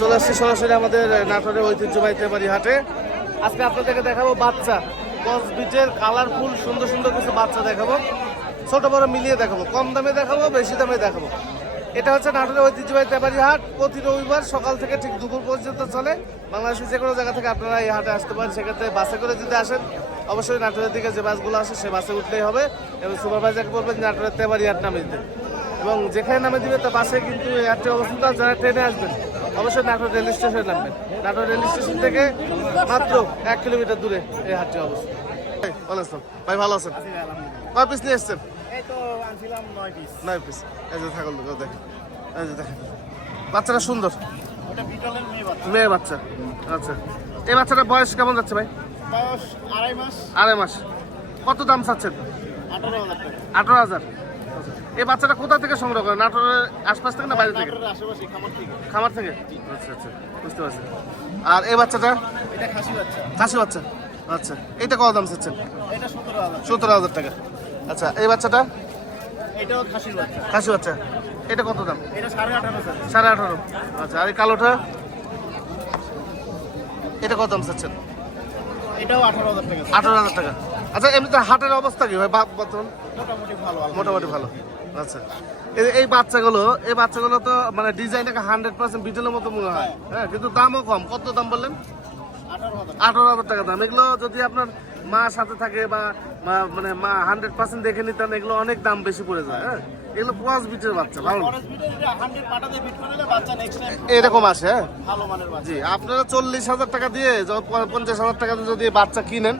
চলে আসছি সরাসরি আমাদের নাটোরের ঐতিহ্যবাহী তেবাড়ি হাটে। আজকে আপনাদেরকে দেখাবো বাচ্চা। বিচের কালারফুল সুন্দর সুন্দর কিছু বাচ্চা দেখাবো। ছোট বড় মিলিয়ে দেখাবো, কম দামে দেখাবো, বেশি দামে দেখাবো। এটা হচ্ছে নাটোরের ঐতিহ্যবাহী তেবাড়ি হাট। প্রতি রবিবার সকাল থেকে ঠিক দুপুর পর্যন্ত চলে। বাংলাদেশের যে কোনো জায়গা থেকে আপনারা এই হাটে আসতে পারেন। সেক্ষেত্রে বাসে করে যদি আসেন, অবশ্যই নাটোরের দিকে যে বাসগুলো আসে, সে বাসে উঠলেই হবে। এবং সুপারভাইজারকে বলবেন, নাটোরের তেবাড়ি হাট নামে দিতে এবং যেখানে নামে দিবে তা পাশে কিন্তু এই হাটটি যারা ট্রেনে আসবেন অবশ্যই নাটোর রেল স্টেশনে নামবেন। নাটোর রেল স্টেশন থেকে মাত্র এক কিলোমিটার দূরে এই হাটটি অবস্থিত ভাই, ভালো আছেন? ভাই ভালো আছেন কয় পিস নিয়ে এসছেন? নয় পিস এই যে দুটো দেখেন। এই যে দেখেন। বাচ্চাটা সুন্দর। মেয়ে বাচ্চা। আচ্ছা। এই বাচ্চাটার বয়স কেমন যাচ্ছে ভাই? বয়স আড়াই মাস। আড়াই মাস। কত দাম চাচ্ছেন? আঠারো হাজার আঠারো হাজার। এই বাচ্চাটা কোথা থেকে সংগ্রহ করেন নাটোরের আশপাশ থেকে না বাইরে থেকে? খামার থেকে। আচ্ছা আচ্ছা বুঝতে পারছি। আর এই বাচ্চাটা? এটা খাসি বাচ্চা। খাসি বাচ্চা। আচ্ছা এইটা কত দাম চাচ্ছেন? এটা সতেরো হাজার। টাকা। আচ্ছা এই বাচ্চাটা? এটাও খাসির বাচ্চা। খাসি বাচ্চা। এটা কত দাম? এটা সাড়ে আঠারো আচ্ছা আর এই কালোটা? এটা কত দাম চাচ্ছেন? এটাও আঠারো হাজার টাকা। আঠারো হাজার টাকা। আচ্ছা এমনিতে হাটের অবস্থা কি বা- বর্তমান? মোটামুটি ভালো মোটামুটি ভালো। আচ্ছা। এই- এই বাচ্চাগুলো এই বাচ্চাগুলো তো মানে ডিজাইন হান্ড্রেড পার্সেন্ট বিটেলের মতো মনে হয়। হ্যাঁ। কিন্তু দামও কম। কত দাম বললেন? আঠারো হাজার। টাকা দাম। এগুলো যদি আপনার মা সাথে থাকে বা মানে মা হান্ড্রেড পার্সেন্ট দেখে নিতেন এগুলো অনেক দাম বেশি পড়ে যায় হ্যাঁ? এগুলো পাঁচ বিটের বাচ্চা ভালো। এরকম আসে হ্যাঁ? জি আপনারা চল্লিশ হাজার টাকা দিয়ে পঞ্চাশ হাজার টাকা দিয়ে যদি বাচ্চা কিনেন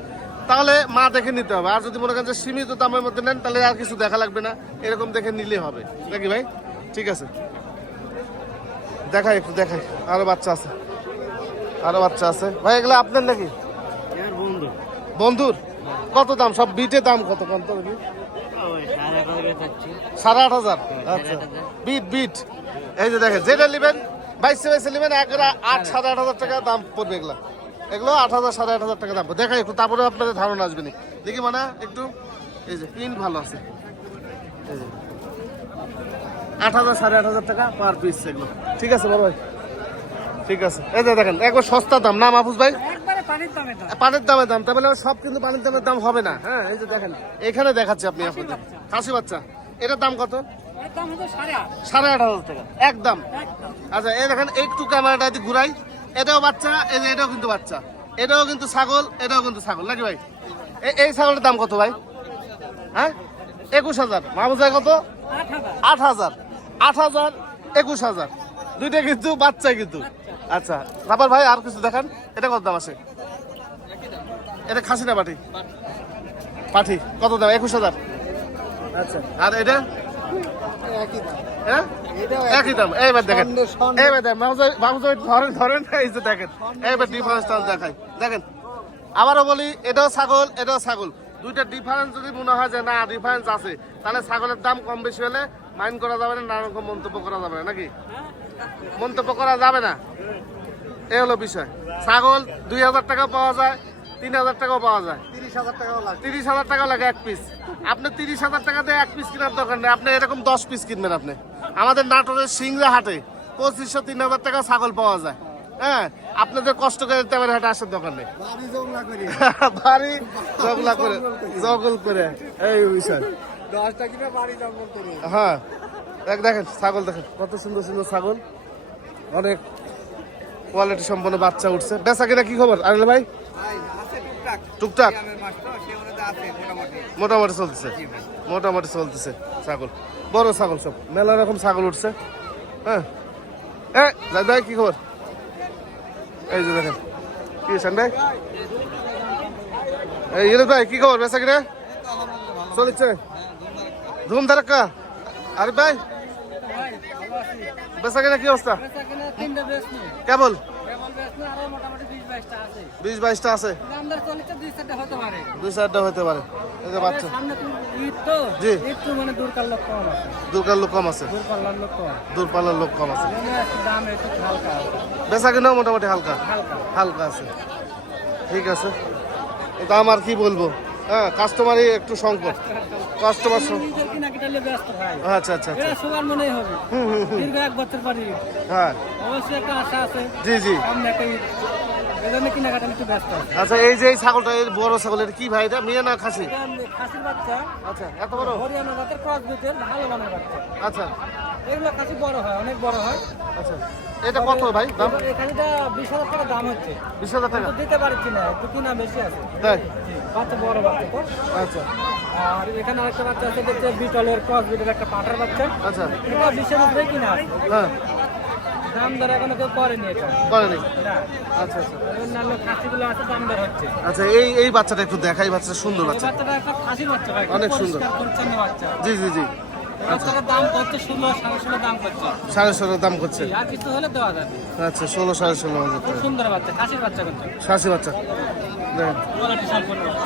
তাহলে মা দেখে নিতে হবে। আর যদি মনে করেন যে সীমিত দামের মধ্যে নেন তাহলে আর কিছু দেখা লাগবে না। এরকম দেখে নিলে হবে। নাকি ভাই? ঠিক আছে। দেখাই একটু দেখাই। আরও বাচ্চা আছে। আরও বাচ্চা আছে। ভাই এগুলো আপনার নাকি? বন্ধুর? কত দাম? সব বিটে দাম কত? কত নাকি সাড়ে আট হাজার আচ্ছা। বিট বিট। এই যে দেখেন যেটা নেবেন বাইশে বাইশে নেবেন একরা আট সাড়ে আট হাজার টাকা দাম পড়বে এগুলো। এগুলো আট হাজার সাড়ে আট হাজার টাকা দাম। দেখাই একটু তারপরে আপনাদের ধারণা আসবে না দেখি মানে একটু এই যে প্রিন্ট ভালো আছে। এই যে আট হাজার সাড়ে আট হাজার টাকা পার পিস এগুলো। ঠিক আছে বড় ভাই? ঠিক আছে। এই যে দেখেন একবার সস্তা দাম। না মাহফুজ ভাই? পানির দামে দাম। পানির দামের দাম। তাহলে সব কিন্তু পানির দামের দাম হবে না। হ্যাঁ এই যে দেখেন। এখানে দেখাচ্ছি আপনি আপনাদের। খাসি বাচ্চা। এটার দাম কত? সাড়ে আট। হাজার টাকা। একদম। আচ্ছা এই দেখেন একটু ক্যামেরাটা দিয়ে ঘুরাই। এটাও বাচ্চা, এই যে এটাও কিন্তু বাচ্চা। এটাও কিন্তু ছাগল, এটাও কিন্তু ছাগল, নাকি ভাই? এই ছাগলের দাম কত ভাই? হ্যাঁ? একুশ হাজার। মাহমুদ ভাই কত? আট হাজার। আট হাজার, একুশ হাজার। দুইটা কিন্তু, বাচ্চা কিন্তু। আচ্ছা তারপর ভাই, আর কিছু দেখান। এটা কত দাম আছে? এটা খাসি না পাঠি। পাঠি, কত দাম? একুশ হাজার। আচ্ছা আর এটা? হ্যাঁ? এটাও একই দাম। এইবার দেখেন। এইবার ধরেন ধরেন এই যে দেখেন। এইবার ডিফারেন্সটা দেখাই। দেখেন আবারও বলি এটাও ছাগল এটাও ছাগল। দুইটা ডিফারেন্স যদি মনে হয় যে না ডিফারেন্স আছে তাহলে ছাগলের দাম কম বেশি হলে মাইন্ড করা যাবে না নানা রকম মন্তব্য করা যাবে না নাকি? মন্তব্য করা যাবে না। এই হলো বিষয়। ছাগল দুই হাজার টাকা পাওয়া যায় তিন হাজার টাকাও পাওয়া যায়। তিরিশ হাজার টাকাও লাগে। তিরিশ হাজার টাকা লাগে এক পিস আপনি তিরিশ হাজার টাকা দিয়ে এক পিস কেনার দরকার নেই। আপনি এরকম দশ পিস কিনবেন আপনি। আমাদের নাটোরের সিংড়া হাটে পঁচিশশো তিন হাজার টাকা ছাগল পাওয়া যায়। হ্যাঁ আপনাদের কষ্ট করে তেমন হাটে আসার দরকার নেই। বাড়ি জগলা করে। জগল করে এই বিষয়। দশটা কিনা বাড়ি জঙ্গল করি। হ্যাঁ দেখ দেখেন ছাগল দেখেন কত সুন্দর সুন্দর ছাগল। অনেক কোয়ালিটি সম্পন্ন বাচ্চা উঠছে। বেচা কিনা কি খবর? আনিল ভাই? টুকটাক। মোটামুটি। মোটামুটি চলতেছে। মোটামুটি চলতেছে ছাগল। বড় ছাগল সব। মেলা রকম ছাগল উঠছে। হ্যাঁ। এ ভাই কি খবর? এই যে দেখেন কি সান ভাই? এই ইরে ভাই কি খবর? বেচা কিনা? চলছে। ধুম ধারাক্কা আরে ভাই? বেচা কিনা কি অবস্থা? কেবল? বেশ বাইশটা আছে। দুই চারটে হতে পারে। এই যে বাচ্চা। জি। মানে দূরকার লোক কম আছে। দূরপাল্লার লোক কম। কম আছে। বেচা কিনাও মোটামুটি হালকা। হালকা। আছে। ঠিক আছে। এটা আমার কি বলব? হ্যাঁ কাস্টমারই একটু সংকট। কাস্টমার আচ্ছা আচ্ছা আচ্ছা। সবার মনেই হবে। হুম হুম হুম। এক বছর পরে হ্যাঁ। অবশ্যই একটা আশা আছে। জি জি। সামনে একটা ঈদ এই জন্য কিনাকাটা একটু ব্যস্ত আচ্ছা এই যে এই ছাগলটা এই বড় ছাগল এটা কি ভাই? এটা মেয়ে না খাসি? খাসির বাচ্চা। আচ্ছা এত বড়? হরিয়ানা জাতের ক্রস বিটের ভালো মানের বাচ্চা। আচ্ছা। এগুলো খাসি বড় হয় অনেক বড় হয়। আচ্ছা এটা কত ভাই? দাম? খাসিটা বিশ হাজার টাকা দাম হচ্ছে। বিশ হাজার টাকা। দিতে পারছি না একটু কিনা বেশি আছে। তাই? বাচ্চা বড় বাচ্চা তো। আচ্ছা। আর এখানে আরেকটা বাচ্চা আছে দেখছে বিটলের ক্রস বিটের একটা পাটার বাচ্চা। আচ্ছা। এটা বিশের উপরে কিনা আছে। হ্যাঁ। দাম দর এখনও কেউ করেনি এটা। করেনি? আচ্ছা আচ্ছা। অন্যান্য খাসিগুলো আছে দাম দর হচ্ছে। আচ্ছা এই এই বাচ্চাটা একটু দেখাই বাচ্চাটা সুন্দর বাচ্চা। বাচ্চাটা একটা খাসির বাচ্চা ভাই অনেক সুন্দর। পরিচ্ছন্ন বাচ্চা। জি জি জি। ষোলো সাড়ে ষোলো দাম করছে। আচ্ছা ষোলো সাড়ে ষোলো হাজার বাচ্চা বাচ্চা বাচ্চা।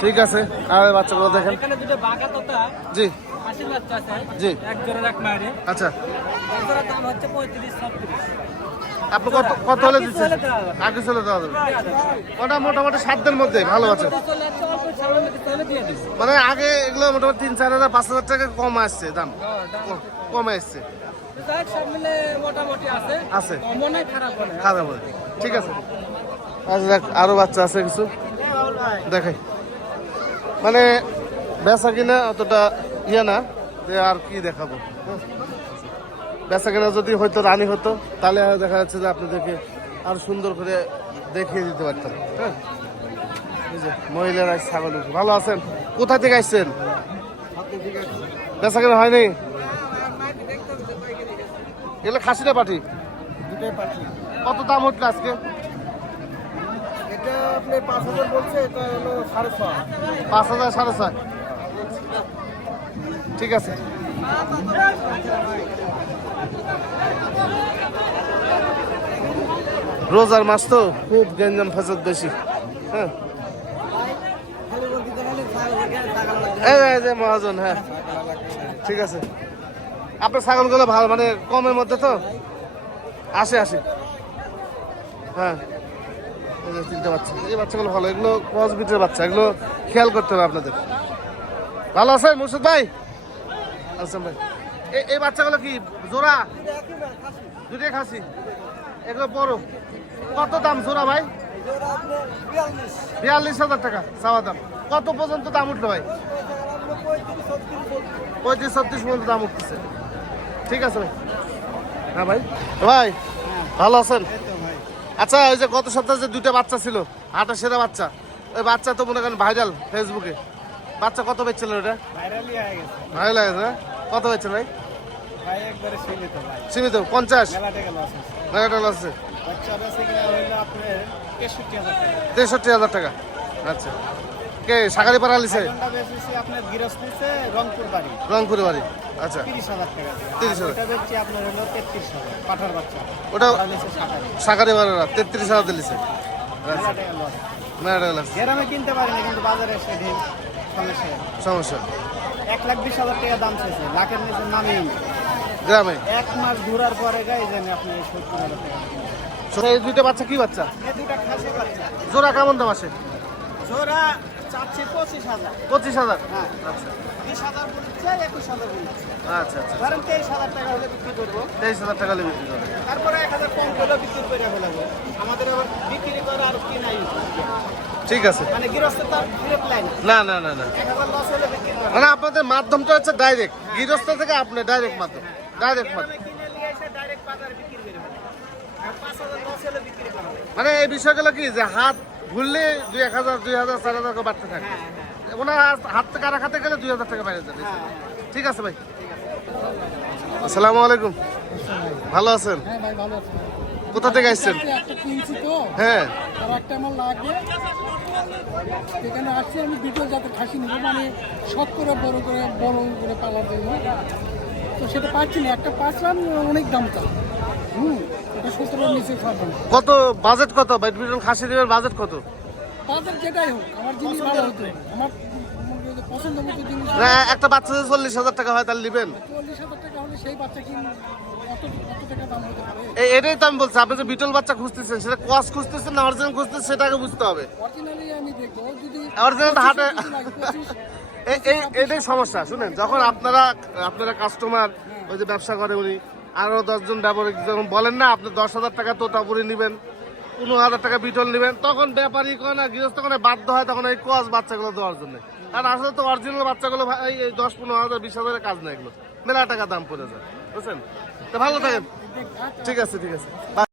ঠিক আছে আর বাচ্চাগুলো দেখেন। জি। বাচ্চা আচ্ছা। দাম হচ্ছে পঁয়ত্রিশ আপনি কত কত হলে দিচ্ছেন। আগে চলে দেওয়া যাবে। ওটা মোটামুটি সাতদের মধ্যে ভালো আছে। মানে আগে এগুলো মোটামুটি তিন চার হাজার পাঁচ হাজার টাকা কম আসছে দাম। ক- কমে আসছে। আছে। খারাপ হয় ঠিক আছে। আচ্ছা দেখ আরও বাচ্চা আছে কিছু? দেখাই। মানে বেচা কিনা অতটা ইয়ে না যে আর কি দেখাবো। হ্যাঁ। বেচা কিনা যদি হয়তো রানি হতো তাহলে দেখা যাচ্ছে যে আপনাদেরকে আর সুন্দর করে দেখিয়ে দিতে পারতাম। হ্যাঁ? মহিলারা ছাগল ভালো আছেন? কোথা থেকে আসছেন? বেচা কিনা হয়নি এগুলো খাসিটা পাঠি কত দাম হচ্ছে আজকে? পাঁচ হাজার সাড়ে ছয়। ঠিক আছে। রোজার মাস তো খুব গেঞ্জাম ফাসাদ বেশি। হ্যাঁ। মহাজন হ্যাঁ। ঠিক আছে। আপনার ছাগলগুলো ভালো মানে কমের মধ্যে তো? আসে আসে। হ্যাঁ। তিনটে বাচ্চা। এই বাচ্চাগুলো ভালো, এগুলো ক্রস বিটের বাচ্চা, এগুলো খেয়াল করতে হবে আপনাদের। ভালো আছেন মুর্শিদ ভাই? আছেন ভাই। এই বাচ্চাগুলো কি জোড়া? দুটোই খাসি। এগুলো বড়। কত দাম জোড়া ভাই? বিয়াল্লিশ হাজার টাকা চাওয়া দাম। কত পর্যন্ত দাম উঠল ভাই? পঁয়ত্রিশ ছত্রিশ পর্যন্ত দাম উঠতেছে। ঠিক আছে ভাই। হ্যাঁ ভাই। ভাই ভালো আছেন? আচ্ছা ওই যে গত সপ্তাহে যে দুইটা বাচ্চা ছিল হাটা সেরা বাচ্চা ওই বাচ্চা তো মনে করেন ভাইরাল ফেসবুকে বাচ্চা কত বেচছিল ওটা? ভাইরালি হয়ে গেছে। না কত বেচছিল ভাই? সীমিত পঞ্চাশ? মেলা টাকা লস আছে। তেষট্টি হাজার টাকা। আচ্ছা। কে সাগারি পাড়া লিছে রংপুর বাড়ি। আচ্ছা। তিরিশ হাজার টাকা দিয়ে। 30,000 আর এটা বেচছি আপনার হলো তেত্রিশ হাজার পাঠার বাচ্চা। ওটা সাগারি পাড়া তেত্রিশ হাজার দিলিছে আছে। গ্রামে কিনতে পারি না কিন্তু বাজারে এসে সমস্যা। সমস্যা। এক লাখ বিশ হাজার টাকা দাম চাইছে লাখের নিচে নামেই। গ্রামে? এক মাস ঘুরার পরে গাই জানি আপনি এই সত্তর হাজার টাকা এই দুইটা বাচ্চা কি বাচ্চা? জোড়া কেমন দাম আসে জোড়া চাচ্ছি পঁচিশ হাজার। পঁচিশ হাজার? হ্যাঁ। আচ্ছা। বিশ হাজার একুশ হাজার আচ্ছা আচ্ছা ধরেন তেইশ হাজার টাকা হলে বিক্রি করব। তেইশ হাজার টাকা হলে বিক্রি করবে তারপরে এক হাজার কম করলেও বিক্রি করে ফেলাবো। আমাদের আবার বিক্রি করে আর কি নাই। ঠিক আছে। মানে গৃহস্থ তার ফিরত লাইন না না না। না মানে আপনাদের মাধ্যমটা হচ্ছে ডাইরেক্ট গৃহস্থ থেকে আপনি ডাইরেক্ট মাধ্যম। ডাইরেক্ট মানে এই বিষয়গুলো কি যে হাত ঘুরলে দুই এক হাজার দুই হাজার চার হাজার বাড়তে থাকে? ওনার হাত- থেকে আর হাতে গেলে দুই হাজার টাকা বাইরে যাবে। ঠিক আছে ভাই। আসসালামু আলাইকুম। ভালো আছেন? হ্যাঁ ভাই ভালো আছে। কোথা থেকে আসছেন? একটা কিনছি তো। হ্যাঁ। আর একটা আমার লাগবে সেখানে আসছি আমি দুটো যাতে খাসি নেব মানে শখ করে বড় করে বড় করে পালার জন্য। তো সেটা পাচ্ছি না। একটা পাচ্ছিলাম অনেক দাম তা হুম এটা সতেরোর নিচে খাব। কত? বাজেট কত? ব্যাডমিন্টন খাসি দেবের বাজেট কত? বাজার যেটাই হোক আমার জিনিস ভালো হতো আমার আমার পছন্দ মতো জিনিস না একটা বাচ্চা যদি চল্লিশ হাজার টাকা হয় তাহলে নেবেন। চল্লিশ হাজার টাকা হলে সেই বাচ্চা কিন এটাই তো আমি বলছি আপনি যে বিটল বাচ্চা খুঁজতেছেন সেটা কস খুঁজতেছেন না অরিজিনাল খুঁজতেছেন সেটা আগে বুঝতে হবে। অরিজিনালি আমি দেখব। যদি Original হাটে- এই- এটাই সমস্যা, শুনেন। যখন আপনারা আপনারা কাস্টমার ওই যে ব্যবসা করে উনি, আরও দশজন ব্যবহারিক যখন বলেন না, আপনি দশ হাজার টাকা তোতাপুরি নেবেন, পনেরো হাজার টাকা বিটল নেবেন, তখন ব্যাপারী কয় না, গৃহস্থ কোনো বাধ্য হয় তখন এই কোয়াস বাচ্চাগুলো দেওয়ার জন্য। কারণ আসলে তো অরিজিনাল বাচ্চাগুলো ভাই এই দশ, পনেরো হাজার, বিশ হাজারের কাজ না এগুলো। মেলা টাকা দাম পড়ে যায়, বুঝছেন? তো ভালো থাকেন। ঠিক আছে ঠিক আছে।